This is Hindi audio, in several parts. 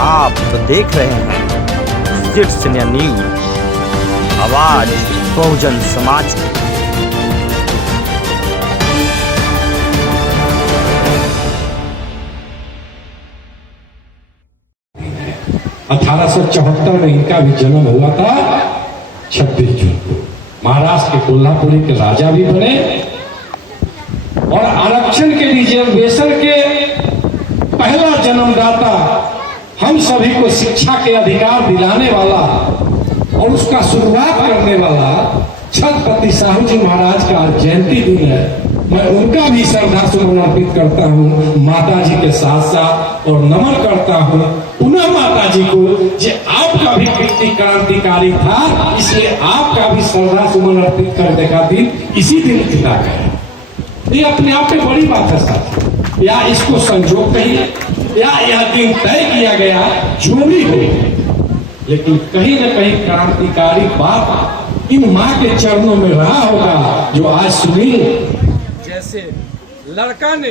आप देख रहे हैं सिटीजन न्यूज, आवाज बहुजन समाज की। 1874 में इनका भी जन्म हुआ था 26 जून को। महाराष्ट्र के कोल्हापुरी के राजा भी बने और आरक्षण के रिजर्वेशन के पहला जन्मदाता, हम सभी को शिक्षा के अधिकार दिलाने वाला और उसका शुरुआत करने वाला छत्रपति साहू जी महाराज का आज जयंती दिन है। मैं उनका भी श्रद्धा सुमन अर्पित करता हूँ माता जी के साथ साथ, और नमन करता हूँ पुनः माता जी को, जो आपका भी कृति क्रांतिकारी था, इसलिए आपका भी श्रद्धा सुमन अर्पित करने का दिन इसी दिन चुना गया। ये अपने आप में बड़ी बात है साथी, या इसको संजोग कहिए या यह दिन तय किया गया, जो भी हो, लेकिन कहीं न कहीं क्रांतिकारी बात इन माँ के चरणों में रहा होगा जो आज सुनील जैसे लड़का ने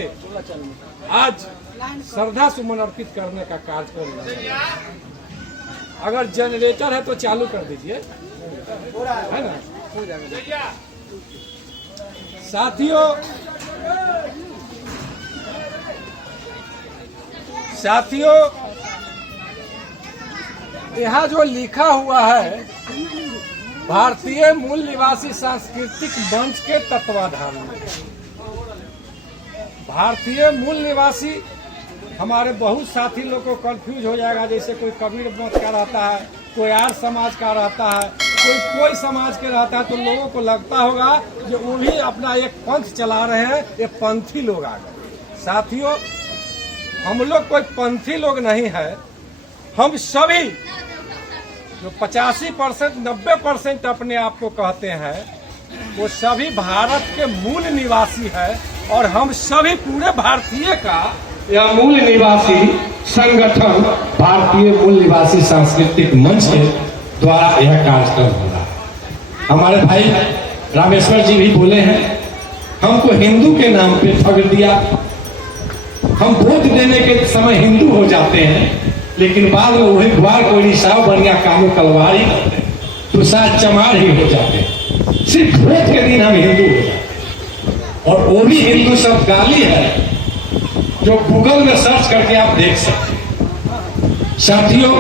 आज श्रद्धा सुमन अर्पित करने का कार्य कर रहा है। अगर जनरेटर है तो चालू कर दीजिए, है ना। साथियों यहाँ जो लिखा हुआ है, भारतीय मूल निवासी सांस्कृतिक मंच के तत्वाधान में, भारतीय मूल निवासी हमारे बहुत साथी लोग को कंफ्यूज हो जाएगा। जैसे कोई कबीर मत का रहता है, कोई आर्य समाज का रहता है, कोई समाज के रहता है, तो लोगों को लगता होगा कि वो भी अपना एक पंथ चला रहे हैं, ये पंथी लोग आ गए। साथियों, हम लोग कोई पंथी लोग नहीं है। हम सभी जो 85% 90% अपने आप को कहते हैं, वो सभी भारत के मूल निवासी है, और हम सभी पूरे भारतीय का यह मूल निवासी संगठन भारतीय मूल निवासी सांस्कृतिक मंच के द्वारा यह कार्यक्रम हो रहा है। हमारे भाई रामेश्वर जी भी बोले हैं, हमको हिंदू के नाम पे ठग दिया। हम वोट देने के समय हिंदू हो जाते हैं, लेकिन बाद में वही ग्वार कोई साव बढ़िया कामों कलवार ही करते हैं, तो शायद चमार ही हो जाते हैं। सिर्फ वोट के दिन हम हिंदू हो जाते हैं, और वो भी हिंदू शब्द गाली है जो गूगल में सर्च करके आप देख सकते हैं। साथियों,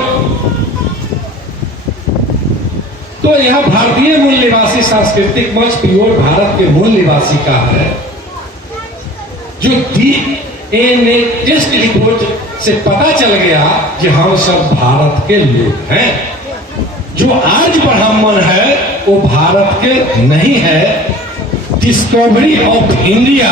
तो यह भारतीय मूल निवासी सांस्कृतिक मंच प्योर भारत के मूल निवासी का है, जो DNA टेस्ट रिपोर्ट से पता चल गया कि हम सब भारत के लोग हैं। जो आज ब्राह्मण है वो भारत के नहीं है। डिस्कवरी ऑफ इंडिया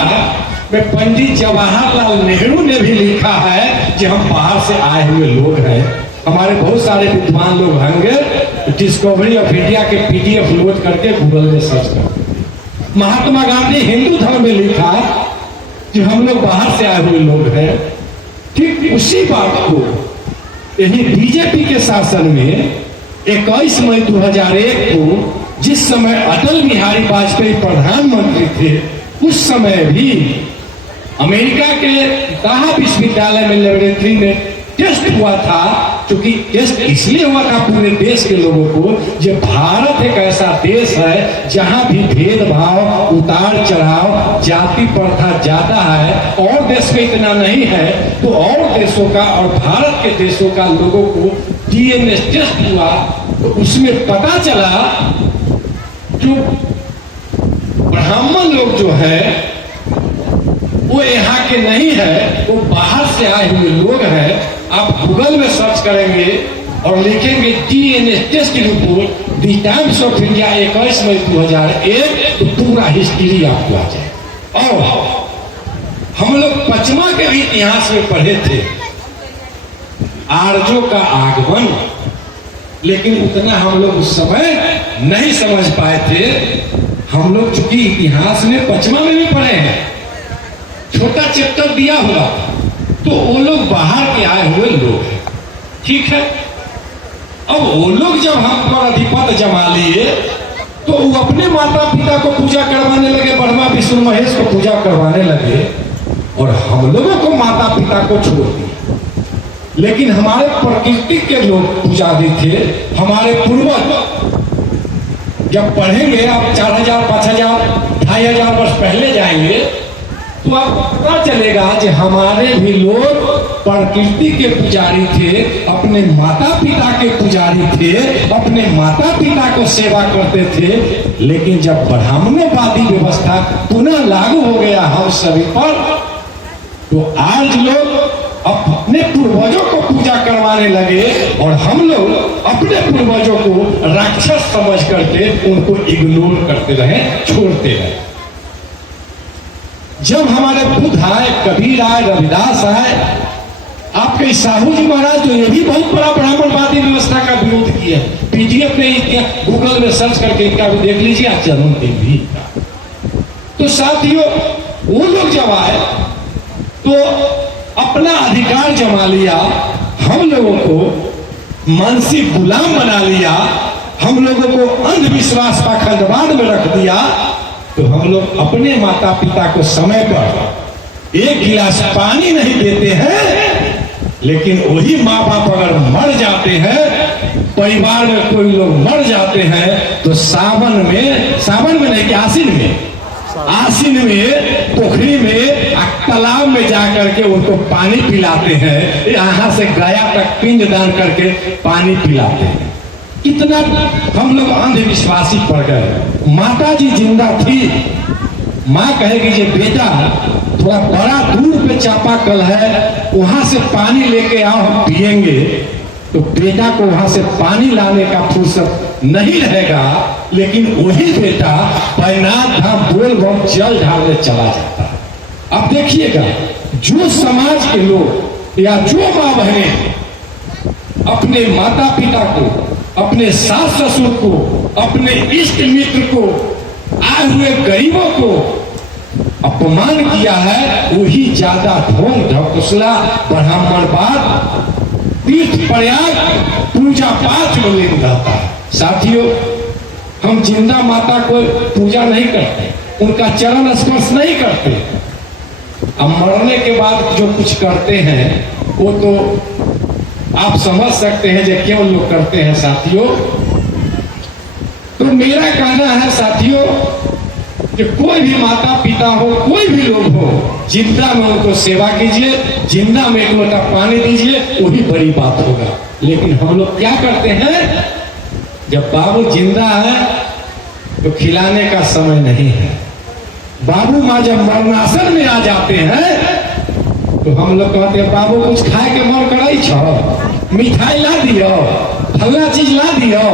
में पंडित जवाहरलाल नेहरू ने भी लिखा है कि हम बाहर से आए हुए लोग हैं। हमारे बहुत सारे विद्वान लोग होंगे, डिस्कवरी ऑफ इंडिया के PDF लोड करके गूगल में सर्च कर। महात्मा गांधी हिंदू धर्म में लिखा कि हम लोग बाहर से आए हुए लोग हैं। ठीक उसी बात को यही बीजेपी के शासन में 21 मई 2001 को, जिस समय अटल बिहारी वाजपेयी प्रधानमंत्री थे, उस समय भी अमेरिका के दाहा विश्वविद्यालय में लेबोरेटरी में टेस्ट हुआ था। क्योंकि टेस्ट इसलिए हुआ था पूरे देश के लोगों को, जो भारत एक ऐसा देश है जहां भी भेदभाव, उतार चढ़ाव, जाति प्रथा ज्यादा है, और देश में इतना नहीं है, तो और देशों का और भारत के देशों का लोगों को DNA टेस्ट हुआ, तो उसमें पता चला जो ब्राह्मण लोग जो है वो यहाँ के नहीं है, वो बाहर से आए हुए लोग हैं। आप गूगल में सर्च करेंगे और लिखेंगे DNA test report the Times of India 21 मई 2001, तो पूरा हिस्ट्री आपको आ जाए। और हम लोग पचमा के भी इतिहास में पढ़े थे आर्यों का आगमन, लेकिन उतना हम लोग उस समय नहीं समझ पाए थे। हम लोग चूंकि इतिहास में पचमा में भी पढ़े हैं, छोटा चैप्टर दिया हुआ, तो वो लोग बाहर के आए हुए लोग हैं, ठीक है। अब वो लोग जब हम पर अधिपत जमा लिए, तो वो अपने माता पिता को पूजा करवाने लगे, ब्रह्मा विष्णु महेश को पूजा करवाने लगे, और हम लोगों को माता पिता को छोड़ दिया। लेकिन हमारे प्रकृति के लोग पुजारी थे, हमारे पूर्वज। जब पढ़ेंगे आप 4000, 5000, 2500 वर्ष पहले जाएंगे तो आपको पता चलेगा कि हमारे भी लोग प्रकृति के पुजारी थे, अपने माता पिता के पुजारी थे, अपने माता पिता को सेवा करते थे। लेकिन जब ब्राह्मणवादी व्यवस्था पुनः लागू हो गया हम सभी पर, तो आज लोग अपने पूर्वजों को पूजा करवाने लगे और हम लोग अपने पूर्वजों को राक्षस समझ करके उनको इग्नोर करते रहे, छोड़ते रहे। जब हमारे बुद्ध आए, कबीर आए, रविदास आए, आपके साहू जी महाराज तो ये भी बहुत बड़ा ब्राह्मणवादी व्यवस्था का विरोध किया। पीडीएफ में गूगल में सर्च करके इनका भी देख लीजिए, आचरण भी। तो साथियों, वो लोग जब आए तो अपना अधिकार जमा लिया, हम लोगों को मानसिक गुलाम बना लिया, हम लोगों को अंधविश्वास पाखंडवाद में रख दिया। तो हम लोग अपने माता पिता को समय पर एक गिलास पानी नहीं देते हैं, लेकिन वही माँ बाप अगर मर जाते हैं, परिवार में कोई लोग मर जाते हैं, तो सावन में नहीं कि आसिन में पोखरी में तालाब में जाकर के उनको पानी पिलाते हैं। यहाँ से गया तक पिंड दान करके पानी पिलाते हैं। कितना हम लोग अंधविश्वासी पड़ गए। माता जी जिंदा थी, माँ कहेगी जे बेटा थोड़ा बड़ा दूर पे चापाकल है, वहां से पानी लेके आओ, हम पिएंगे। तो बेटा को वहां से पानी लाने का फुर्सत नहीं रहेगा, लेकिन वही बेटा बैनाथ धाम बोल बम जल ढालने चला जाता है। अब देखिएगा, जो समाज के लोग या जो माँ बहनें अपने माता पिता को, अपने सास ससुर को, अपने इष्ट मित्र को, आए हुए गरीबों को अपमान किया है, वही ज्यादा ढोंग ढकोसला ब्राह्मणवाद तीर्थ प्रयाग पूजा पाठ में लिंग रहता है। साथियों, हम जिंदा माता को पूजा नहीं करते, उनका चरण स्पर्श नहीं करते। अब मरने के बाद जो कुछ करते हैं वो तो आप समझ सकते हैं जो क्यों लोग करते हैं। साथियों, तो मेरा कहना है साथियों कि कोई भी माता पिता हो, कोई भी लोग हो, जिंदा में उनको सेवा कीजिए, जिंदा में एक लोटा पानी दीजिए, वही बड़ी बात होगा। लेकिन हम लोग क्या करते हैं, जब बाबू जिंदा है तो खिलाने का समय नहीं है। बाबू माँ जब मरणासन में आ जाते हैं तो हम लोग कहते हैं बाबू कुछ खाए के मन कराई छो, मिठाई ला दियो, फला चीज ला दियो।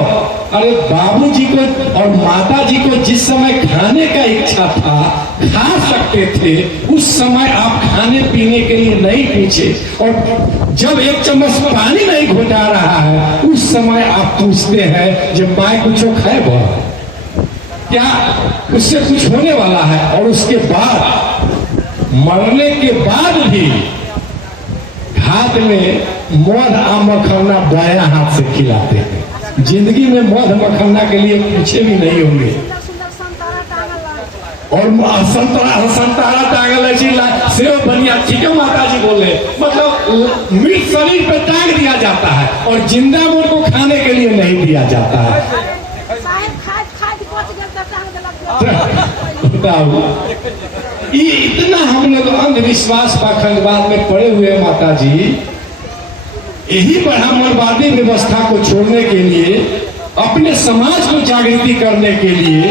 अरे बाबूजी को और माता जी को जिस समय खाने का इच्छा था, खा सकते थे, उस समय आप खाने पीने के लिए नहीं पूछे, और जब एक चम्मच पानी नहीं घोटा रहा है उस समय आप पूछते हैं जब माए कुछ खाए बो, क्या उससे कुछ होने वाला है। और उसके बाद मरने के बाद भी हाथ में मध आम मखना बाया हाथ से खिलाते हैं। जिंदगी में मध मखना के लिए पूछे भी नहीं होंगे। और संतरा टांगल सेव बनिया, ठीक है माता जी बोले, मतलब मीट शरीर पे टांग दिया जाता है और जिंदा मोर को खाने के लिए नहीं दिया जाता है। बताओ, ये इतना हम लोग अंधविश्वास पाखंडवाद में पड़े हुए माता जी। यही ब्राह्मणवादी व्यवस्था को छोड़ने के लिए, अपने समाज को जागृति करने के लिए,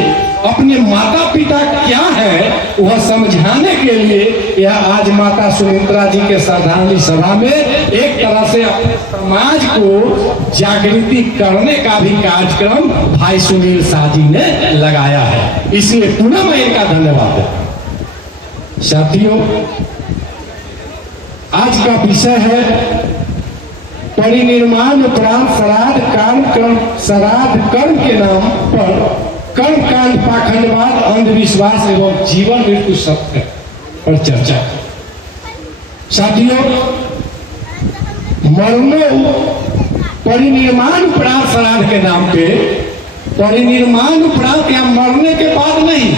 अपने माता पिता क्या है वह समझाने के लिए यह आज माता सुमित्रा जी के श्रद्धांजलि सभा में एक तरह से अपने समाज को जागृति करने का भी कार्यक्रम भाई सुनील शाह जी ने लगाया है। इसलिए पुनः मैं इनका धन्यवाद देता हूं। साथियों, आज का विषय है परिनिर्माण उपरांत श्राद्ध कर्म के नाम पर कर्म कांड, पाखंडवाद, अंधविश्वास एवं जीवन मृत्यु सत्य पर चर्चा। साथियों, मरणो परिनिर्माण उपरांत श्राद्ध के नाम पे, परिनिर्माण उपरांत या मरने के बाद नहीं,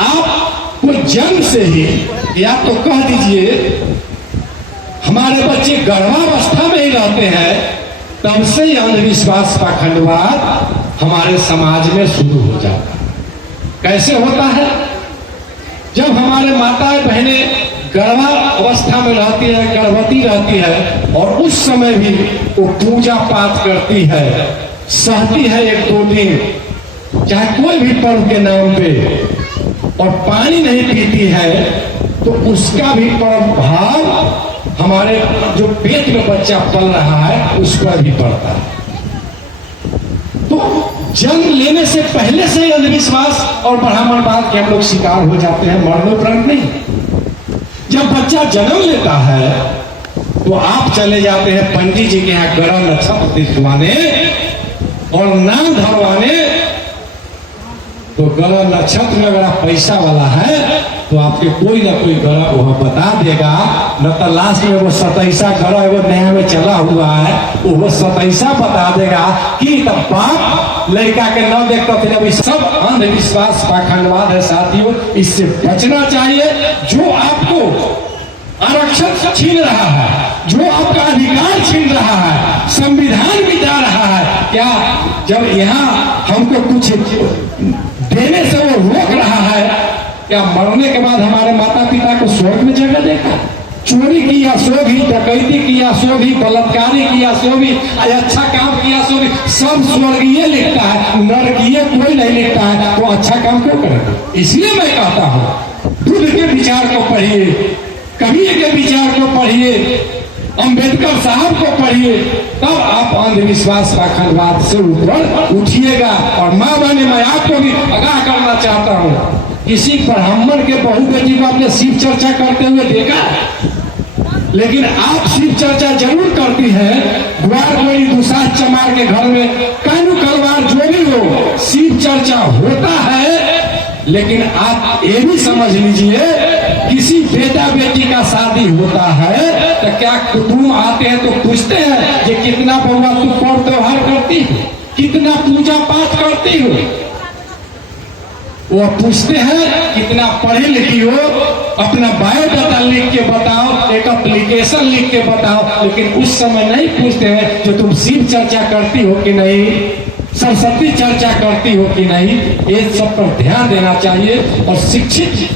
आपको जन्म से ही, या तो कह दीजिए हमारे बच्चे गर्भावस्था में ही रहते हैं, तब से ही अंधविश्वास पाखंडवाद हमारे समाज में शुरू हो जाता है। कैसे होता है? जब हमारे माताएं बहनें गर्भावस्था में रहती है, गर्भवती रहती है, और उस समय भी वो पूजा पाठ करती है, सहती है 1-2 दिन, चाहे कोई भी पर्व के नाम पे, और पानी नहीं पीती है, तो उसका भी प्रभाव हमारे जो पेट में बच्चा पल रहा है उस पर भी पड़ता है। तो जन्म लेने से पहले से अंधविश्वास और ब्राह्मणवाद के हम लोग शिकार हो जाते हैं, मरणोपरांत नहीं। जब बच्चा जन्म लेता है तो आप चले जाते हैं पंडित जी के यहाँ ग्रह नक्षत्र दिखवाने और नाम धरवाने, तो ग्रह नक्षत्र में अगर आप पैसा वाला है तो आपके कोई ना कोई ग्रह वह बता देगा, न तो लास्ट में वो 27 ग्रह वो नया में चला हुआ है, वो 27 बता देगा कि तब बाप लड़का के न देखता थे। जब सब अंधविश्वास पाखंडवाद है साथियों, इससे बचना चाहिए। जो आपको आरक्षण छीन रहा है, जो आपका अधिकार छीन रहा है, संविधान मिटा रहा है, क्या जब यहाँ हमको कुछ देने से वो रोक रहा है, क्या मरने के बाद हमारे माता पिता को स्वर्ग में जगह देगा? चोरी किया सो भी, डकैती किया सो भी, बलात्कारी किया सो भी, अच्छा काम किया सो भी, सब स्वर्गीय लिखता है, नरकीय कोई नहीं लिखता है। तो अच्छा काम क्यों करेगा? इसलिए मैं कहता हूँ बुद्ध के विचार को पढ़िए, कबीर के विचार को पढ़िए, अंबेडकर साहब को पढ़िए, तब आप अंधविश्वास पाखंडवाद से ऊपर उठिएगा। और माँ बहने, मैं आपको भी आगाह करना चाहता हूँ, किसी ब्राह्मण के बहू बेटी को आपने शिव चर्चा करते हुए देखा? लेकिन आप शिव चर्चा जरूर करती हैं, द्वार कोई दूसरा चमार के घर में कानू कलवार जो भी हो, शिव चर्चा होता है। लेकिन आप ये भी समझ लीजिए, किसी बेटा बेटी का शादी होता है तो क्या कुटुंब आते हैं तो पूछते हैं कि कितना बउआ तू पर्व त्योहार करती हो, कितना पूजा पाठ करती हो? वो पूछते हैं कितना पढ़ी लिखी हो, अपना बायोडाटा लिख के बताओ, एक एप्लीकेशन लिख के बताओ। लेकिन उस समय नहीं पूछते हैं जो तुम शिव चर्चा करती हो कि नहीं, सरस्वती चर्चा करती हो कि नहीं। ये सब पर ध्यान देना चाहिए। और शिक्षित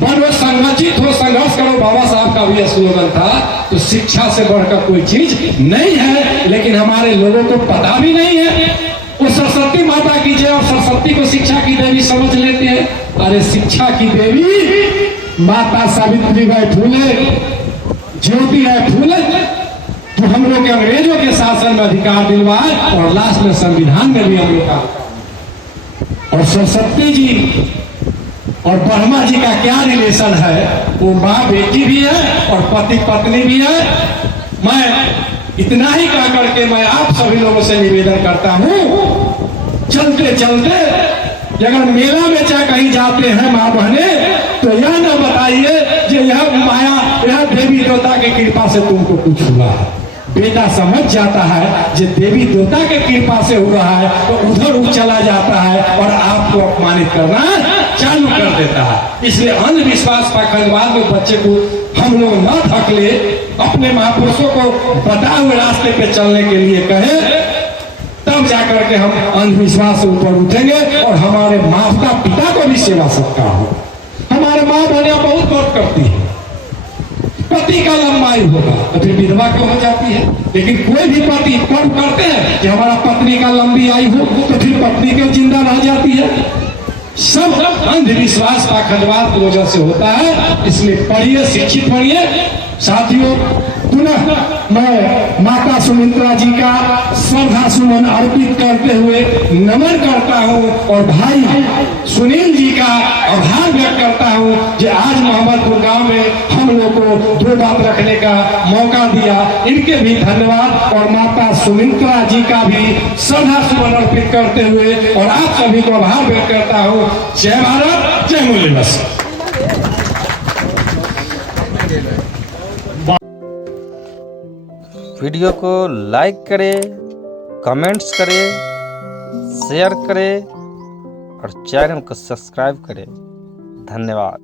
बनो, संगठित हो, संघर्ष करो, बाबा साहब का भी स्लोगन था। तो शिक्षा से बढ़कर कोई चीज नहीं है, लेकिन हमारे लोगों को पता भी नहीं है। वो सरस्वती माता की जय और सरस्वती को शिक्षा की देवी समझ लेते हैं। अरे शिक्षा की देवी माता सावित्रीबाई फुले, ज्योतिराव फुले, तो हम लोग के अंग्रेजों के शासन में अधिकार दिलवाए और लास्ट में संविधान में भी हम लोग का। और सरस्वती जी और ब्रह्मा जी का क्या रिलेशन है? वो माँ बेटी भी है और पति पत्नी भी है। मैं इतना ही कह करके मैं आप सभी लोगों से निवेदन करता हूँ, चलते चलते अगर मेला में चाहे कहीं जाते हैं माँ बहने, तो यह न बताइए कि यह माया, यह देवी देवता की कृपा से तुमको कुछ हुआ है। बेटा समझ जाता है जो देवी देवता के कृपा से हो रहा है, तो उधर उठ चला जाता है और आपको अपमानित करना चालू कर देता है। इसलिए अंधविश्वास पाखंडवाद में बच्चे को हम लोग न थकले, अपने महापुरुषों को बताए हुए रास्ते पे चलने के लिए कहें, तब जाकर के हम अंधविश्वास से ऊपर उठेंगे और हमारे माता पिता को भी सेवा सत्कार हो। हमारे माँ बहनियां बहुत वर्क करती है, पति का लंबाई होगा तो फिर विधवा क्यों हो जाती है? लेकिन कोई भी पति कर्म करते हैं कि हमारा पत्नी का लंबी आयु हो, तो फिर पत्नी क्यों जिंदा रह जाती है? सब अंधविश्वास पाखंडवाद की वजह से होता है। इसलिए पढ़िए, शिक्षित पढ़िए। साथियों, पुनः मैं माता सुमित्रा जी का श्रद्धा सुमन अर्पित करते हुए नमन करता हूं और भाई सुनील जी का आभार व्यक्त करता हूं जो आज मोहम्मदपुर गांव में हम लोग को 2 बात रखने का मौका दिया। इनके भी धन्यवाद और माता सुमित्रा जी का भी श्रद्धा सुमन अर्पित करते हुए और आप सभी को आभार व्यक्त करता हूं। जय भारत, जय मूल्य दिवस। वीडियो को लाइक करें, कमेंट्स करें, शेयर करें और चैनल को सब्सक्राइब करें। धन्यवाद।